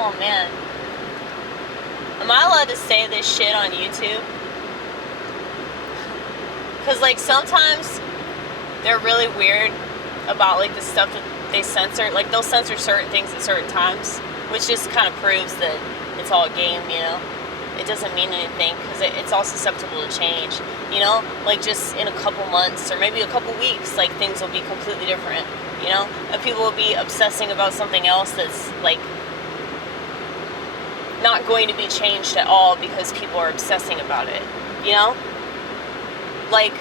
oh man, am I allowed to say this shit on YouTube? Because, like, sometimes they're really weird about, like, the stuff that they censor. Like, they'll censor certain things at certain times, which just kind of proves that it's all a game, you know? It doesn't mean anything, because it's all susceptible to change, you know? Like, just in a couple months, or maybe a couple weeks, like, things will be completely different, you know? And people will be obsessing about something else that's, like, not going to be changed at all because people are obsessing about it, you know? Like,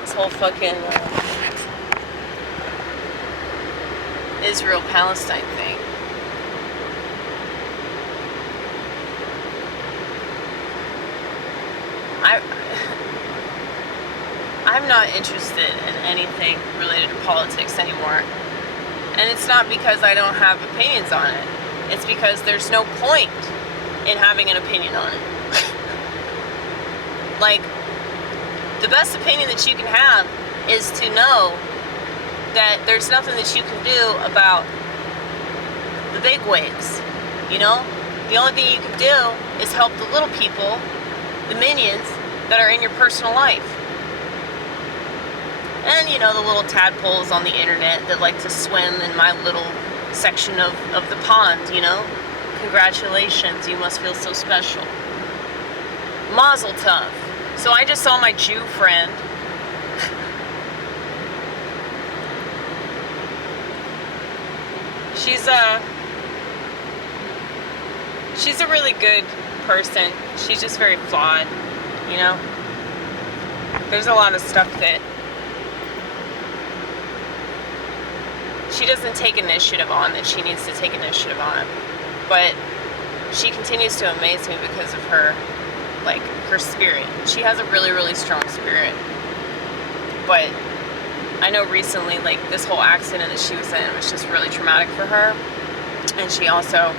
this whole fucking Israel-Palestine thing. I'm not interested in anything related to politics anymore. And it's not because I don't have opinions on it. It's because there's no point in having an opinion on it. Like, the best opinion that you can have is to know that there's nothing that you can do about the big wigs, you know? The only thing you can do is help the little people, the minions, that are in your personal life. And, you know, the little tadpoles on the internet that like to swim in my little section of the pond, you know? Congratulations, you must feel so special. Mazel tov. So I just saw my Jew friend. She's a really good person. She's just very flawed, you know? There's a lot of stuff that she doesn't take initiative on that she needs to take initiative on. But she continues to amaze me because of her, like, her spirit. She has a really, really strong spirit. But I know recently, like, this whole accident that she was in was just really traumatic for her. And she also,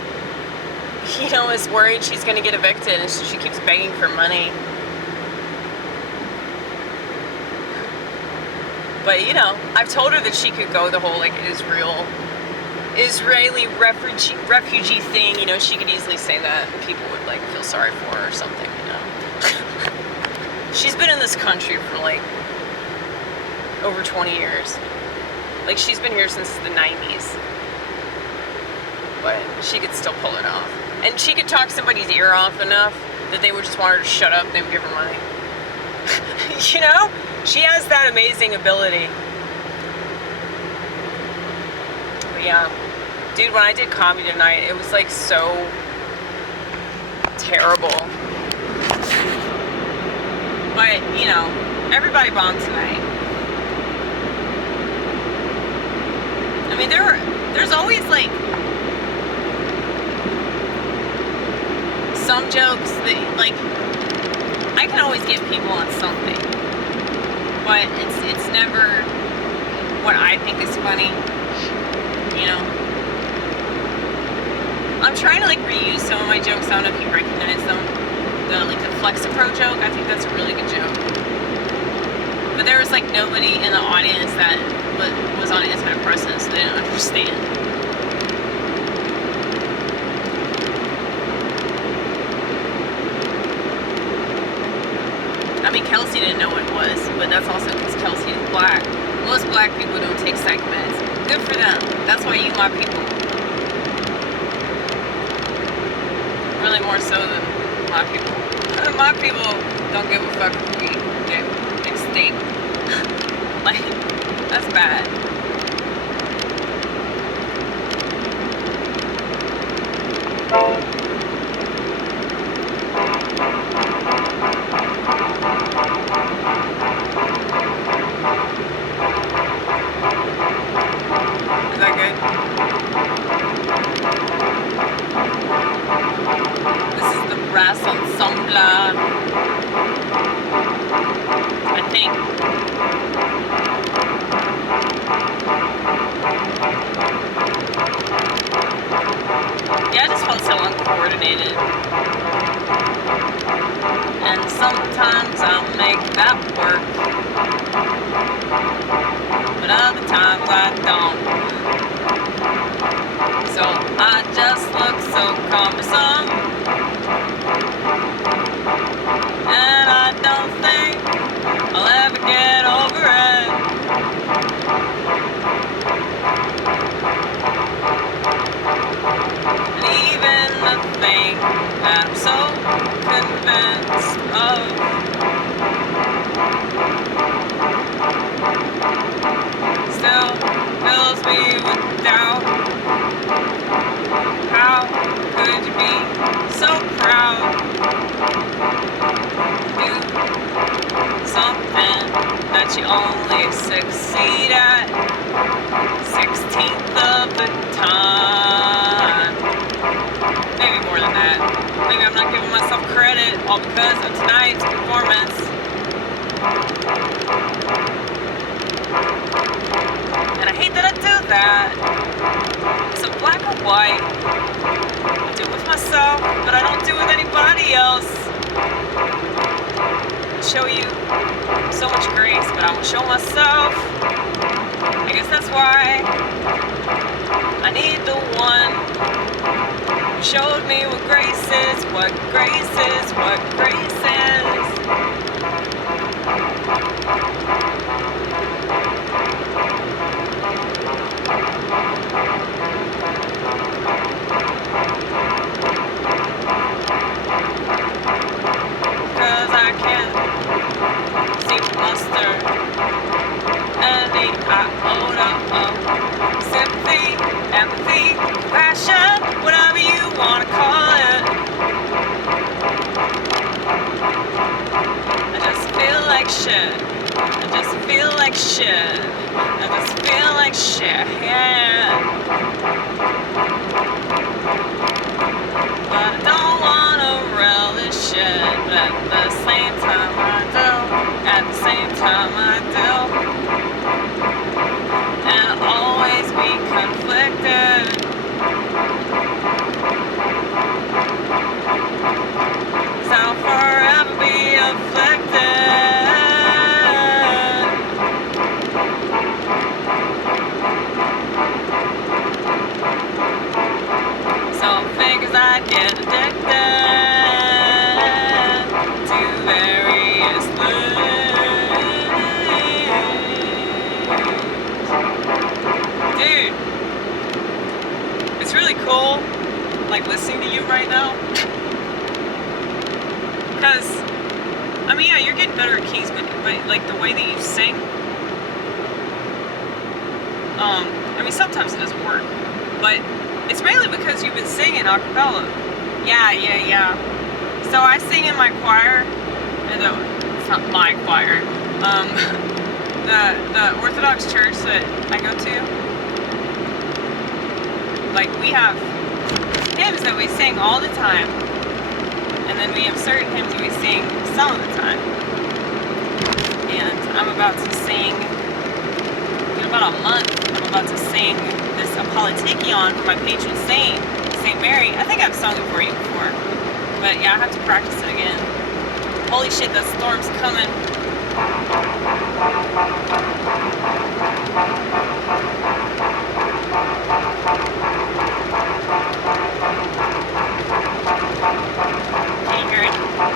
you know, is worried she's going to get evicted, and she keeps begging for money. But, you know, I've told her that she could go the whole, like, Israeli refugee thing. You know, she could easily say that, and people would, like, feel sorry for her or something, you know. She's been in this country for, like, over 20 years. Like, she's been here since the 90s. But she could still pull it off. And she could talk somebody's ear off enough that they would just want her to shut up and they would give her money. You know? She has that amazing ability. But yeah. Dude, when I did comedy tonight, it was like so terrible. But, you know, everybody bombed tonight. I mean, there's always, like, some jokes that, like, I can always get people on something. But it's never what I think is funny, you know? I'm trying to, like, reuse some of my jokes. I don't know if you recognize them. The Flexapro joke, I think that's a really good joke. But there was, like, nobody in the audience that was on anti-depressant, so they didn't understand. I mean, Kelsey didn't know what it was, but that's also because Kelsey is black. Most black people don't take psych meds. Good for them. That's why you my people. Really more so than my people. My people don't give a fuck if we get extinct. Like, that's bad. Is that good? This is the brass ensemble. I think. Yeah, I just felt so uncoordinated. And sometimes I'll make that work. But other times I don't. So I just look so cumbersome, and I don't think I'll ever get over it. And even the thing that I'm so convinced of still fills me with doubt. How could you be so proud to do something that you only succeed at 16th of the time? Maybe more than that. Maybe I'm not giving myself credit all because of tonight's performance. And I hate that I do that. So black or white, I do it with myself, but I don't do it with anybody else. I show you so much grace, but I won't show myself. I guess that's why I need the one who showed me what grace is, what grace is, what grace is. Sympathy, empathy, passion, whatever you want to call it. I just feel like shit. I just feel like shit. I just feel like shit. Yeah. But I don't want to relish it. But at the same time I do. At the same time I do. And always be conflicted. So I'll forever be afflicted. So figures I get addicted to various things. Dude, it's really cool, like, listening to you right now. Because, I mean, yeah, you're getting better at keys, but like, the way that you sing, I mean, sometimes it doesn't work, but it's mainly because you've been singing acapella. Yeah. So I sing in my choir, no, it's not my choir, the Orthodox Church that I go to. Like, we have hymns that we sing all the time, and then we have certain hymns that we sing some of the time. And I'm about to sing, in about a month, I'm about to sing this Apollytikion for my patron saint, Saint Mary. I think I've sung it for you before, but yeah, I have to practice it again. Holy shit, that storm's coming. Can you hear it?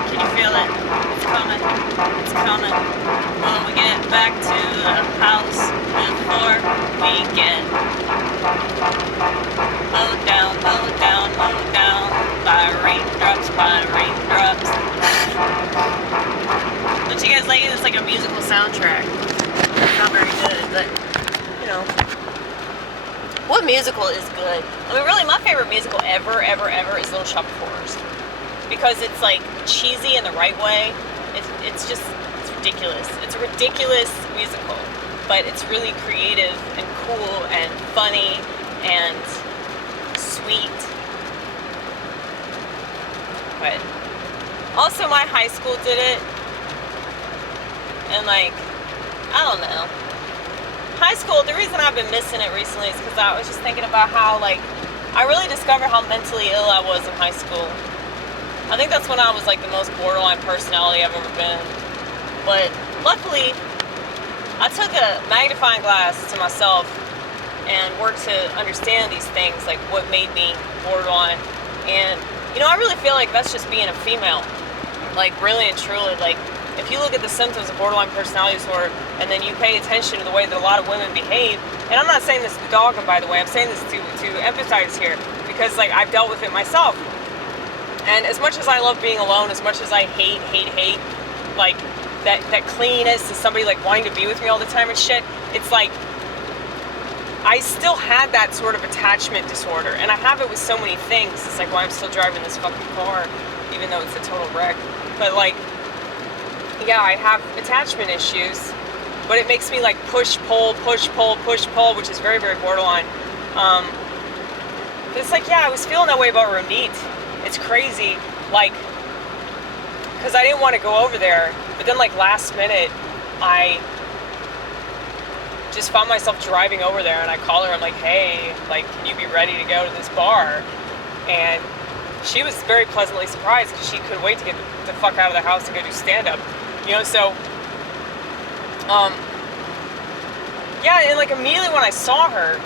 Can you feel it? It's coming. It's coming. When we get back to the house before we get mowed down, by raindrops, Don't you guys like it? It's like a musical soundtrack. It's not very good, but, you know. What musical is good? I mean, really, my favorite musical ever is Little Shop of Horrors. Because it's, like, cheesy in the right way. It's ridiculous. It's a ridiculous musical. But it's really creative and cool and funny and sweet. But also, my high school did it. And, like, I don't know. High school, the reason I've been missing it recently is because I was just thinking about how, like, I really discovered how mentally ill I was in high school. I think that's when I was, like, the most borderline personality I've ever been. But luckily, I took a magnifying glass to myself and work to understand these things, like what made me borderline. And, you know, I really feel like that's just being a female. Like, really and truly, like, if you look at the symptoms of borderline personality disorder and then you pay attention to the way that a lot of women behave, and I'm not saying this to dog them, by the way, I'm saying this to empathize here, because, like, I've dealt with it myself. And as much as I love being alone, as much as I hate, like, that clinginess and somebody, like, wanting to be with me all the time and shit, it's like, I still had that sort of attachment disorder, and I have it with so many things. It's like why I'm still driving this fucking car, even though it's a total wreck. But, like, yeah, I have attachment issues, but it makes me, like, push, pull, which is very, very borderline. But it's like, yeah, I was feeling that way about ronnit. It's crazy, like, because I didn't want to go over there, but then, like, last minute, I just found myself driving over there, and I call her, I'm like, hey, like, can you be ready to go to this bar? And she was very pleasantly surprised, because she couldn't wait to get the fuck out of the house and go do stand-up, you know. So, yeah, and, like, immediately when I saw her,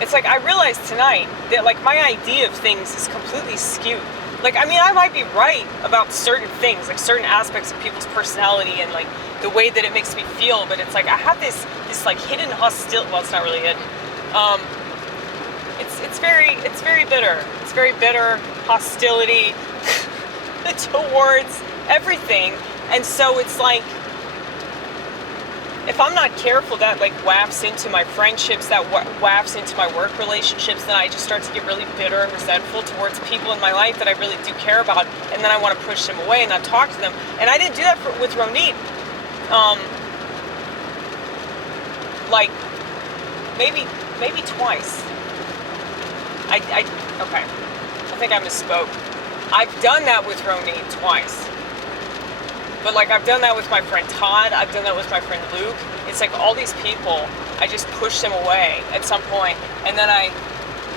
it's like I realized tonight that, like, my idea of things is completely skewed. Like, I mean, I might be right about certain things, like certain aspects of people's personality and, like, the way that it makes me feel, but it's like I have this like hidden hostility. Well, it's not really hidden. It's very bitter. It's very bitter hostility towards everything, and so it's like, if I'm not careful, that, like, wafts into my friendships, that wafts into my work relationships, then I just start to get really bitter and resentful towards people in my life that I really do care about, and then I want to push them away and not talk to them. And I didn't do that with ronnit. Like, maybe twice. Okay. I think I misspoke. I've done that with ronnit twice. But, like, I've done that with my friend Todd. I've done that with my friend Luke. It's like all these people, I just push them away at some point, and then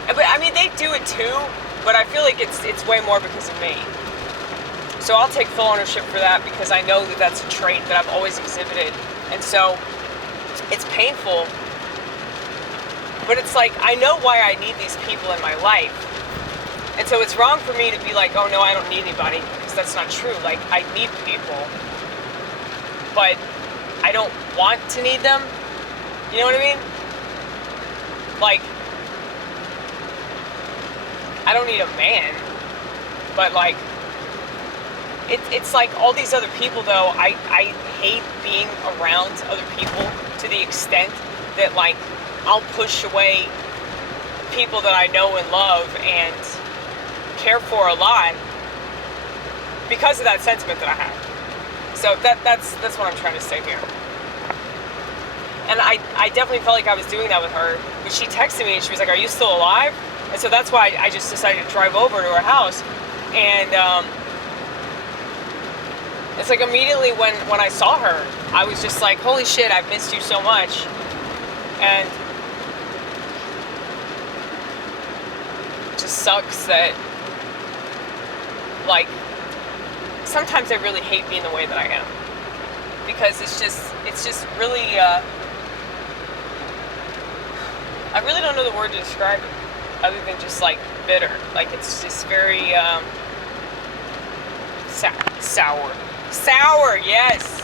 but I mean, they do it too, but I feel like it's way more because of me. So I'll take full ownership for that, because I know that that's a trait that I've always exhibited, and so it's painful. But it's like, I know why I need these people in my life, and so it's wrong for me to be like, oh no, I don't need anybody, because that's not true. Like, I need people, but I don't want to need them. You know what I mean? Like, I don't need a man, but, like, it's like all these other people, though, I hate being around other people to the extent that, like, I'll push away people that I know and love and care for a lot because of that sentiment that I have. So that's what I'm trying to say here. And I definitely felt like I was doing that with her, but she texted me and she was like, are you still alive? And so that's why I just decided to drive over to her house. And it's like immediately when I saw her, I was just like, holy shit, I've missed you so much. And it just sucks that, like, sometimes I really hate being the way that I am, because it's just really, I really don't know the word to describe it, other than just, like, bitter. Like, it's just very, sour, yes!